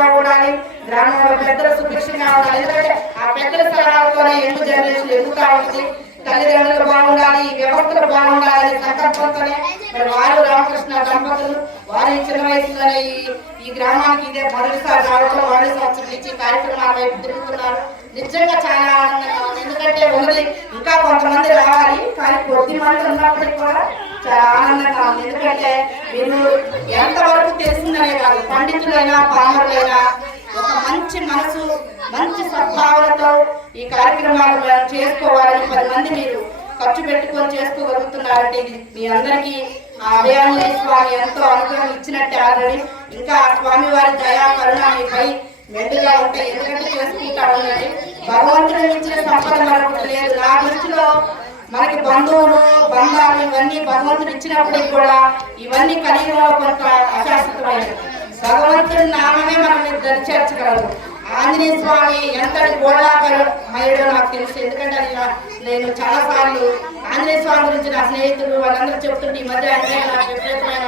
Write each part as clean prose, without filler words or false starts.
బాగుండాలి, గ్రామంలో పెద్దలు సుభిక్షంగా ఉండాలి. ఎందుకంటే ఆ పెద్దల సలహాలతోనే యంగ్ జనరేషన్ ఎదుగుతా ఉంటుంది. తల్లిదండ్రులు బాగుండాలి, వ్యవస్థలు బాగుండాలి సంకల్పంతోనే మరి వారు రామకృష్ణ దంపతులు వారి చిన్న వయసులోనే ఈ గ్రామానికి ఇదే మొదటిసారి రావడం, వారి సంవత్సరం ఇచ్చి కార్యక్రమాల వైపు తిరుగుతున్నారు. నిజంగా చాలా ఆనందంగా ఉంది. ఎందుకంటే ఉన్నది ఇంకా కొంతమంది రావాలి, కానీ కొద్ది మంది ఉన్నప్పటికీ కూడా చాలా ఆనందంగా ఉంది. ఎందుకంటే మీరు ఎంతవరకు తెలిసిందనే కాదు, పండితులైనా పామరులైనా ఒక మంచి మనసు మంచి సద్భావనతో ఈ కార్యక్రమాలు చేసుకోవాలని 10 మంది మీరు ఖర్చు పెట్టుకొని చేసుకోగలుగుతున్నారంటే ఇది మీ అందరికీ ఆ అభయాంజనేయ స్వామి ఎంతో అనుగ్రహం ఇచ్చినట్టే. ఆల్రెడీ ఇంకా స్వామి వారి దయా కరుణ మీపై మెండుగా ఉంటాయి. ఎందుకంటే చేసుకుంటాడు అన్నది భగవంతుడు ఇచ్చిన సంపద మనకు లేదు. నా దృష్టిలో మనకి బంధువులు బంధాలు ఇవన్నీ భగవంతుడు ఇచ్చినప్పటికీ కూడా ఇవన్నీ కలిగిన కొంత అశాశ్వతమైనది. భగవంతుడి నామమే మనం దరిచేర్చగలరు. ఆంజనేయ స్వామి ఎంతటి గోళాకరమయ్యాడో నాకు తెలుసు. ఎందుకంటే నేను చాలా సార్లు ఆంజనేయ స్వామి గురించి నా స్నేహితులు వాళ్ళందరూ చెప్తుంటే ఈ మధ్య ఆయన నాకు విపరీతమైన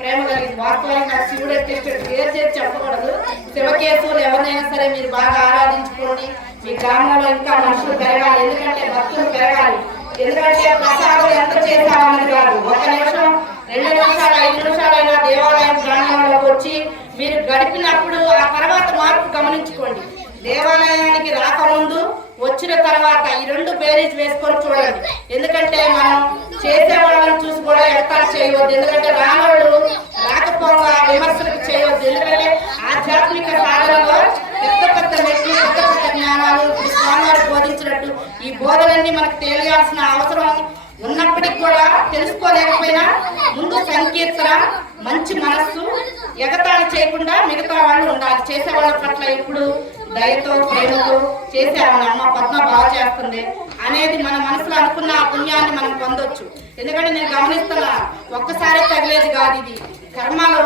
ప్రేమ కలిగింది. వాస్తవానికి నాకు శివుడు ఎత్తేసాడు, పేరు చేసి చెప్పకూడదు. శివకేశవులు ఎవరినైనా సరే మీరు బాగా ఆరాధించుకోండి. మీ గ్రామంలో ఇంకా మనుషులు పెరగాలి, ఎందుకంటే భక్తులు పెరగాలి. ఎందుకంటే ప్రసాదం ఎంత చేశామన్నది కాదు, 1 నిమిషం 2 నిమిషాలు 5 నిమిషాలైనా దేవాలయం ప్రాంగణంలోకి వచ్చి మీరు గడిపినప్పుడు ఆ తర్వాత మార్పు గమనించుకోండి. దేవాలయానికి రాకముందు వచ్చిన తర్వాత ఈ 2 బేరీజ్ వేసుకొని చూడండి. ఎందుకంటే మనం చేసే వాళ్ళని చూసి కూడా ఎట్లా చేయవద్దు. ఎందుకంటే రానోళ్ళు రాకపోగా విమర్శలకు చేయవద్దు. ఎందుకంటే ఆధ్యాత్మిక సాధనలో పెద్ద మెట్లు పెద్ద జ్ఞానాలు స్వామివారు బోధించినట్టు ఈ బోధనన్నీ మనకు తెలియాల్సిన అవసరం ఉన్నప్పటికీ కూడా తెలుసుకోలేకపోయినా ముందు సంకీర్తన మంచి మనస్సు ఎగతాళి చేయకుండా మిగతా వాళ్ళు ఉండాలి. చేసేవాళ్ళ పట్ల ఎప్పుడు దయతో ప్రేమతో చేసేవాళ్ళ అమ్మ పద్మ బాగా చేస్తుంది అనేది మన మనసులో అనుకున్న ఆ పుణ్యాన్ని మనం పొందొచ్చు. ఎందుకంటే నేను గమనిస్తున్నా ఒక్కసారి తగిలేది కాదు. ఇది కర్మలో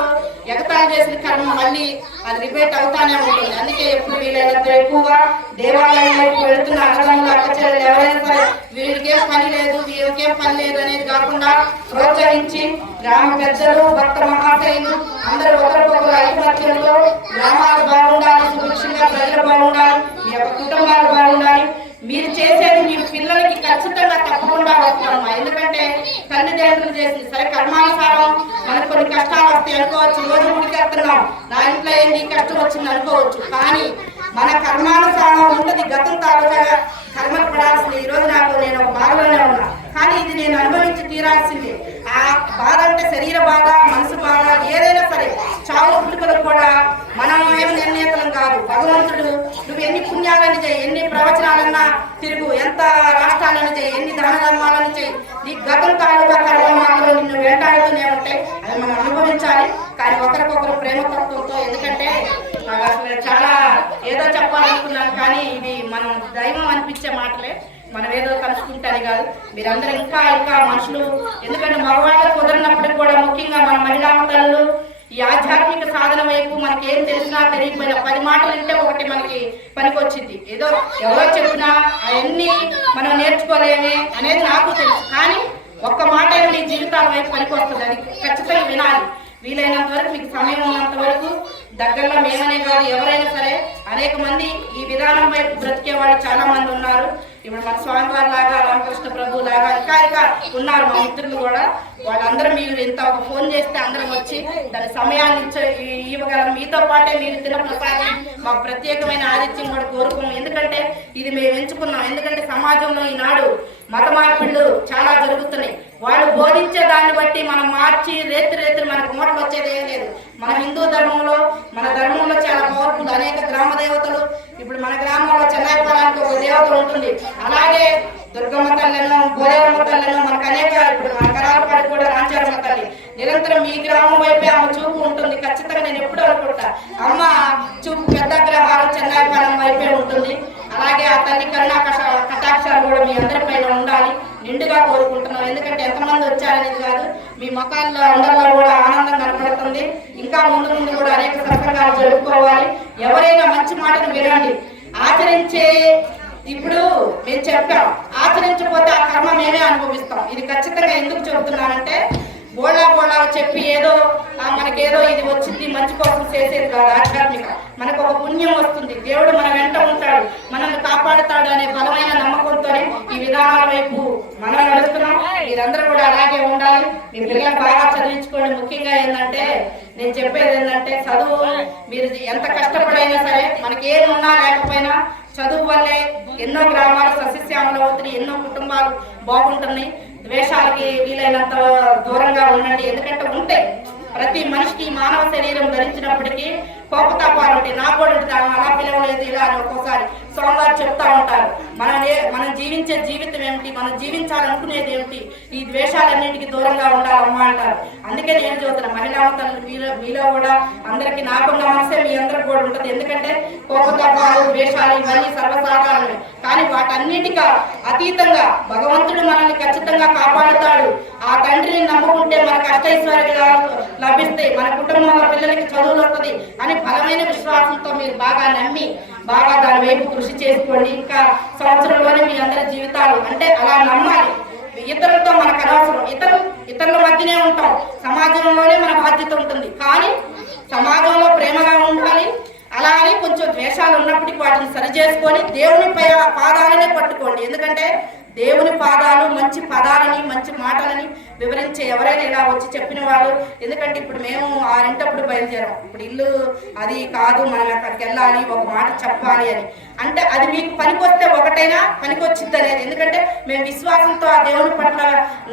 ఎగతాళి చేసిన కర్మ మళ్ళీ అది రిపీట్ అవుతానే ఉంటుంది. అందుకే ఎప్పుడు వీలైనంత ఎక్కువగా దేవాలయంలోకి వెళుతున్న అన్నదమ్ములు అక్కచెల్లెలు ఎవరైనా సరే వీరికేం పని లేదు వీరికేం పని లేదు అనేది కాకుండా ప్రోత్సహించి గ్రామ పెద్దలు భక్త మహాశయులు అందరూ ఒకరికొకరు ఐకమత్యంలో గ్రామాలు బాగుండాలి, సుభిక్షంగా ప్రజలు బాగుండాలి, మీ యొక్క కుటుంబాలు బాగుండాలి. మీరు చేసేది మీ పిల్లలకి ఖచ్చితంగా తప్పకుండా వస్తారమ్మా. ఎందుకంటే తల్లిదండ్రులు చేసింది సరే కర్మానుసారం మనకు కొన్ని కష్టాలు వస్తాయి అనుకోవచ్చు. రోజు గుడికి వెళ్తున్నాం, నా ఇంట్లో ఏంటి కష్టం వచ్చింది అనుకోవచ్చు. కానీ మన కర్మానుసారం ఉంటుంది. గతం తాలూకా కర్మలు పడాల్సింది. ఈ రోజు నేను ఒక బాధలోనే ఉన్నా, కానీ ఇది నేను అనుభవించి తీరాల్సింది. ఆ బాధ అంటే శరీర బాధ, మనసు బాధ ఏదైనా సరే చావు పుట్టుకలకు కూడా మనం ఏమి నిర్ణేతలం కాదు. భగవంతుడు నువ్వు ఎన్ని పుణ్యాలను చేయి, ఎన్ని ప్రవచనాలన్నా తిరుగు, ఎంత రాష్ట్రాలను చేయి, ఎన్ని దాన ధర్మాలను చేయి, నీ గతం తాలూకా కర్మ మాత్రం నిన్ను వేటాడుతూనే ఉంటాయి. అది మనం అనుభవించాలి. కానీ ఒకరికొకరు ప్రేమతత్వంతో. ఎందుకంటే నాకు అసలు చాలా ఏదో చెప్పాలనుకున్నాను, కానీ ఇది మనం దైవం అనిపించే మాటలే. మనం ఏదో కలుసుకుంటారు కాదు. మీరందరూ ఇంకా మనుషులు. ఎందుకంటే మగవాళ్ళు కుదరినప్పటికి కూడా ముఖ్యంగా మన మహిళా తల్లులు ఈ ఆధ్యాత్మిక సాధన వైపు మనకి ఏం తెలిసినా తెలియకపోయినా 10 మాటలు వింటే ఒకటి మనకి పనికి వచ్చింది. ఏదో ఎవరో చెప్పినా అవన్నీ మనం నేర్చుకోలేమే అనేది నాకు తెలుసు. కానీ ఒక్క మాట మీ జీవితాల వైపు పనికి వస్తుంది. అది ఖచ్చితంగా వినాలి. వీలైనంత వరకు మీకు సమయం ఉన్నంత వరకు దగ్గరలో మేమనే కాదు ఎవరైనా సరే అనేక మంది ఈ విధానం వైపు బ్రతికే వాళ్ళు చాలా మంది ఉన్నారు. ఇప్పుడు మన స్వామివారి లాగా రామకృష్ణ ప్రభు లాగా ఇంకా ఉన్నారు మా మిత్రులు కూడా. వాళ్ళందరూ మీరు ఇంత ఒక ఫోన్ చేస్తే అందరం వచ్చి దాని సమయాన్ని ఇవ్వగలరు. మీతో పాటే మీరు తిన్న ప్రసాదం మాకు ప్రత్యేకమైన ఆతిథ్యం కూడా కోరుకోము. ఎందుకంటే ఇది మేము ఎంచుకున్నాం. ఎందుకంటే సమాజంలో ఈనాడు మత మార్పిళ్ళు చాలా జరుగుతున్నాయి. వాళ్ళు బోధించే దాన్ని బట్టి మనం మార్చి రేత్రి మనకు మూటలు వచ్చేది ఏం లేదు. మన హిందూ ధర్మంలో మన ధర్మంలో చాలా పవర్ఫుల్ అనేక గ్రామ దేవతలు. ఇప్పుడు మన గ్రామంలో చెన్నైపాలానికి ఒక దేవత ఉంటుంది. అలాగే దుర్గమ్మ తల్లినో గోదేవమ్మ తల్లినో మనకు అనేక, ఇప్పుడు మన కరాలపాడికి కూడా రాంచారమ్మ తల్లి. నిరంతరం మీ గ్రామం వైపే ఆమె చూపు ఉంటుంది. ఖచ్చితంగా నేను ఎప్పుడు అనుకుంటా అమ్మ చూపు పెద్ద గ్రహాలు చెన్నైపాలెం వైపే ఉంటుంది. అలాగే ఆ తల్లి కరుణా కటాక్షాలు కూడా మీ అందరిపైన ఉండాలి నిండుగా కోరుకుంటున్నాం. ఎందుకంటే ఎంతమంది వచ్చారనేది కాదు, మీ ముఖాల్లో అందరిలో కూడా ఆనందం కనపడుతుంది. ఇంకా ముందు కూడా అనేక సత్సంగాలు జరుపుకోవాలి. ఎవరైనా మంచి మాటను వినండి, ఆచరించే. ఇప్పుడు మేము చెప్పాం, ఆచరించకపోతే ఆ కర్మ మేమే అనుభవిస్తాం. ఇది ఖచ్చితంగా ఎందుకు చెబుతున్నానంటే బోళా బోళా చెప్పి ఏదో మనకేదో ఇది వచ్చింది మంచి కోసం చేసేది కాదు. ఆధ్యాత్మిక మనకు ఒక పుణ్యం వస్తుంది, దేవుడు మన వెంట ఉంటాడు, మనల్ని కాపాడుతాడు అనే బలమైన నమ్మకంతో ఈ విధానాల వైపు మనం నడుస్తున్నాం. మీరందరూ కూడా అలాగే ఉండాలి. మీ పిల్లలు బాగా చదివించుకోండి. ముఖ్యంగా ఏంటంటే నేను చెప్పేది ఏంటంటే చదువు మీరు ఎంత కష్టపడైనా సరే మనకి ఏమి ఉన్నా లేకపోయినా చదువు వల్లే ఎన్నో గ్రామాలు సస్యశ్యామలు అవుతున్నాయి, ఎన్నో కుటుంబాలు బాగుంటున్నాయి. ద్వేషాలకి వీలైనంత దూరంగా ఉండండి. ఎందుకంటే ఉంటాయి, ప్రతి మనిషికి మానవ శరీరం ధరించినప్పటికీ కోపతాపాలు ఉంటాయి. నా కూడా అలా పిలవలేదు ఇలా అని ఒక్కోసారి స్వామివారు చెప్తా ఉంటారు. మనం జీవించే జీవితం ఏమిటి, మనం జీవించాలనుకునేది ఏమిటి, ఈ ద్వేషాలన్నింటికి దూరంగా ఉండాలమ్మా అంటారు. అందుకే నేను చదువుతున్నా మహిళావతలు మీలో కూడా అందరికీ నాకున్న మనసే మీ అందరికి కూడా ఉంటుంది. ఎందుకంటే కోపతాపాలు ద్వేషాలు ఇవన్నీ సర్వసాధారణమే. కానీ వాటన్నిటిగా అతీతంగా భగవంతుడు మనల్ని ఖచ్చితంగా కాపాడుతాడు. ఆ తండ్రిని నమ్ముకుంటే మనకు అష్టైశ్వర్యాలు లభిస్తాయి, మన కుటుంబంలో పిల్లలకి చదువులు వస్తుంది అని బలమైన విశ్వాసంతో మీరు బాగా నమ్మి బాగా దాని వైపు కృషి చేసుకోండి. ఇంకా సంవత్సరంలోనే మీ అందరి జీవితాలు అంటే అలా నమ్మాలి. ఇతరులతో మనకు అనవసరం, ఇతరుల మధ్యనే ఉంటాం, సమాజంలోనే మన బాధ్యత ఉంటుంది. కానీ సమాజంలో ప్రేమగా ఉండాలి. అలా అని కొంచెం ద్వేషాలు ఉన్నప్పటికీ వాటిని సరి చేసుకొని దేవుని పాదాలనే పట్టుకోండి. ఎందుకంటే దేవుని పాదాలు మంచి పదాలని మంచి మాటలని వివరించే ఎవరైనా ఇలా వచ్చి చెప్పిన వాళ్ళు. ఎందుకంటే ఇప్పుడు మేము 6 బయలుదేరాం, ఇప్పుడు ఇల్లు అది కాదు, మనం అక్కడికి వెళ్ళాలి, ఒక మాట చెప్పాలి అని అంటే అది మీకు పనికొస్తే ఒకటైనా పనికొచ్చిద్ది అనేది. ఎందుకంటే మేము విశ్వాసంతో ఆ దేవుని పట్ల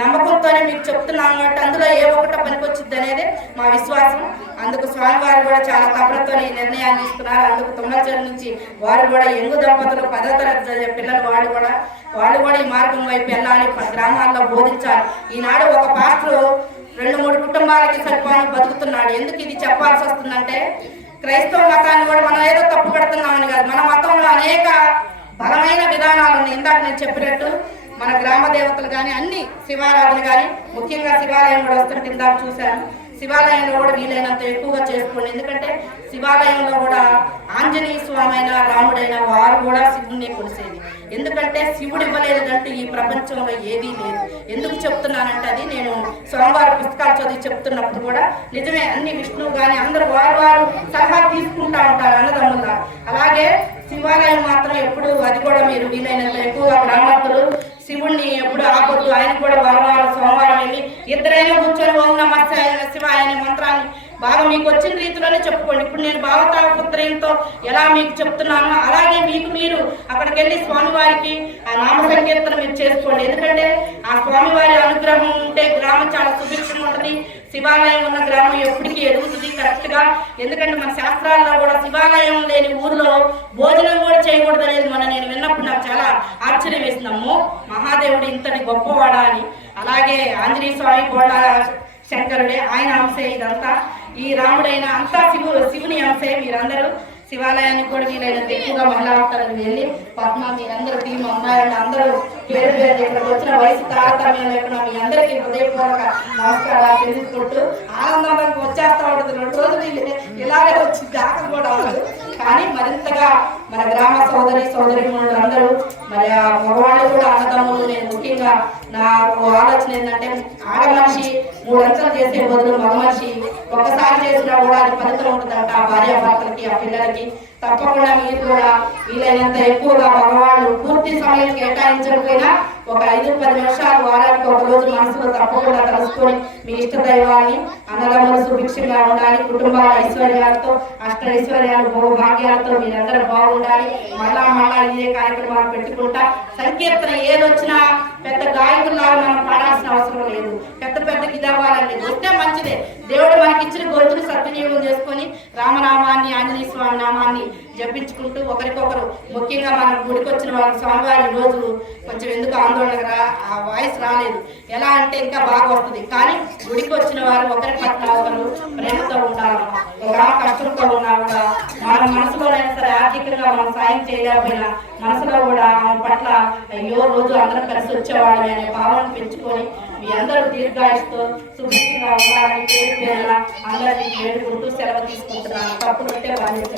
నమ్మకంతోనే మీకు చెప్తున్నాం కాబట్టి అందులో ఏ ఒకటో పనికొచ్చిద్ది అనేది మా విశ్వాసం. అందుకు స్వామివారు కూడా చాలా తపనతో ఈ నిర్ణయాన్ని ఇస్తున్నారు. అందుకు తుమ్మలచేరు నుంచి వారు కూడా యంగు దంపతులు 10వ తరగతి చదివే పిల్లలు వాళ్ళు కూడా ఈ మార్గం వైపు వెళ్ళాలి, గ్రామాల్లో బోధించాలి. ఈనాడు ఒక పాస్టర్ 2-3 కుటుంబాలకి సరిపోని బతుకుతున్నాడు. ఎందుకు ఇది చెప్పాల్సి వస్తుందంటే క్రైస్తవ మతాన్ని కూడా మనం ఏదో తప్పు పెడుతున్నామని కాదు, మన మతంలో అనేక బలమైన విధానాలు ఉన్నాయి. ఇందాక నేను చెప్పినట్టు మన గ్రామ దేవతలు కానీ అన్ని శివారాధన కానీ ముఖ్యంగా శివాలయం కూడా వస్తుంటే ఇందాక చూశాను. శివాలయంలో కూడా వీలైనంత ఎక్కువగా చేసుకోండి. ఎందుకంటే శివాలయంలో కూడా ఆంజనేయ స్వామి అయినా రాముడైనా వారు కూడా శివుణ్ణి కొలిసేది. ఎందుకంటే శివుడు ఇవ్వలేదంటూ ఈ ప్రపంచంలో ఏదీ లేదు. ఎందుకు చెప్తున్నానంటే అది నేను సోమవారం పుస్తకాలు చదివి చెప్తున్నప్పుడు కూడా నిజమే. అన్ని విష్ణువు కానీ అందరూ వారు సలహా తీసుకుంటా ఉంటారు అన్నదమ్ముల. అలాగే శివాలయం మాత్రం ఎప్పుడు అది కూడా మీరు వీలైనంత ఎక్కువగా బ్రాహ్మణులు శివుణ్ణి ఎప్పుడు ఆపొద్దు. ఆయన కూడా వారం సోమవారం వెళ్ళి ఇద్దరైనా కూర్చొని ఓం నమః శివాయ అనే మంత్రాన్ని బాగా మీకు వచ్చిన రీతిలోనే చెప్పుకోండి. ఇప్పుడు నేను భావతాపత్రయంతో ఎలా మీకు చెప్తున్నానో అలాగే మీకు మీరు అక్కడికి వెళ్ళి స్వామివారికి ఆ నామ సంకీర్తన మీరు చేసుకోండి. ఎందుకంటే ఆ స్వామివారి అనుగ్రహం ఉంటే గ్రామం చాలా సుభిక్షంగా ఉంటుంది. శివాలయం ఉన్న గ్రామం ఎప్పటికీ ఎదుగుతుంది కరెక్ట్గా. ఎందుకంటే మన శాస్త్రాల్లో కూడా శివాలయం లేని ఊర్లో భోజనం కూడా చేయకూడదు అనేది మొన్న నేను విన్నప్పుడు నాకు చాలా ఆశ్చర్యం వేసినాము. మహాదేవుడు ఇంతటి గొప్పవాడా అని. అలాగే ఆంజనేయ స్వామి కూడా శంకరుడే, ఆయన అంశే ఇదంతా. ఈ రాముడైన అంతా శివుని అంశే. మీరందరూ శివాలయానికి కూడా వీలైనంత ఎక్కువగా మహిళావతలకు వెళ్ళి పద్మ మీరందరూ టీం అమ్మాయిలు అందరూ పేరు ఇక్కడికి వచ్చిన వయసు తారతమ్యం లేకుండా మీ అందరికీ హృదయపూర్వక నమస్కారాలు తెలుసుకుంటూ ఆనందంగా వచ్చేస్తా ఉంటుంది. 2 రోజులు ఇలాగే వచ్చి దాకా కూడా అవ్వదు. కానీ మరింతగా మన గ్రామ సోదరిమణులు అందరూ మరి ఆ మగవాళ్ళు కూడా అన్నదమ్ములు. నేను ముఖ్యంగా నా ఆలోచన ఏంటంటే ఆడ మనిషి 3 అంచెలు చేసే బదులు మగ మనిషి ఒక్కసారి చేసినా కూడా అది ఫలితం ఉంటుందంట ఆ భార్యాభర్తలకి ఆ పిల్లలకి. తప్పకుండా మీరు కూడా వీలైనంత ఎక్కువగా మగవాళ్ళు పూర్తి సమయం కేటాయించకపోయినా ఒక 5-10 నిమిషాలు వారానికి ఒక రోజు మనసులో తప్పకుండా కలుసుకొని మీ ఇష్ట దైవాన్ని అన్నదమ్ములు సుభిక్షంగా ఉండాలి. కుటుంబాల ఐశ్వర్యాలతో అష్టైశ్వర్యాలు భోగభాగ్యాలతో మీరందరూ బాగుండాలి. మళ్ళా ఇదే కార్యక్రమాలు పెట్టుకుంటా సంకీర్తన ఏదొచ్చినా పెద్ద గాయకుల్లాగా మనం పాడాల్సిన అవసరం లేదు. పెద్ద గిదవ్వాలని వస్తే మంచిదే. దేవుడు మనకి ఇచ్చిన గొంతును సద్వినియోగం చేసుకొని రామనామాన్ని ఆంజనేయ స్వామి నామాన్ని జపించుకుంటూ ఒకరికొకరు ముఖ్యంగా మనం గుడికి వచ్చిన వాళ్ళ స్వామివారి రోజు కొంచెం ఎందుకు ఆందోళనగా ఆ వాయిస్ రాలేదు. ఎలా అంటే ఇంకా బాగా వస్తుంది. కానీ గుడికి వచ్చిన వారు ఒకరి పట్ల ఒకరు ప్రేమతో ఉండాలి. ఎలా కష్టంతో ఉన్నా కూడా మన మనసులోనైనా సరే ఆర్థికంగా మనం సాయం చేయలేకపోయినా మనసులో కూడా ఆమె పట్ల అయ్యో రోజు అందరం కలిసి వచ్చేవాళ్ళని అనే భావన పెంచుకొని మీ అందరూ దీర్ఘాయుస్తో సుభిక్షంగా ఉండాలని పేరు అందరినీ వేడుకుంటూ సెలవు తీసుకుంటున్నాను. తప్పులుంటే బాధ్యత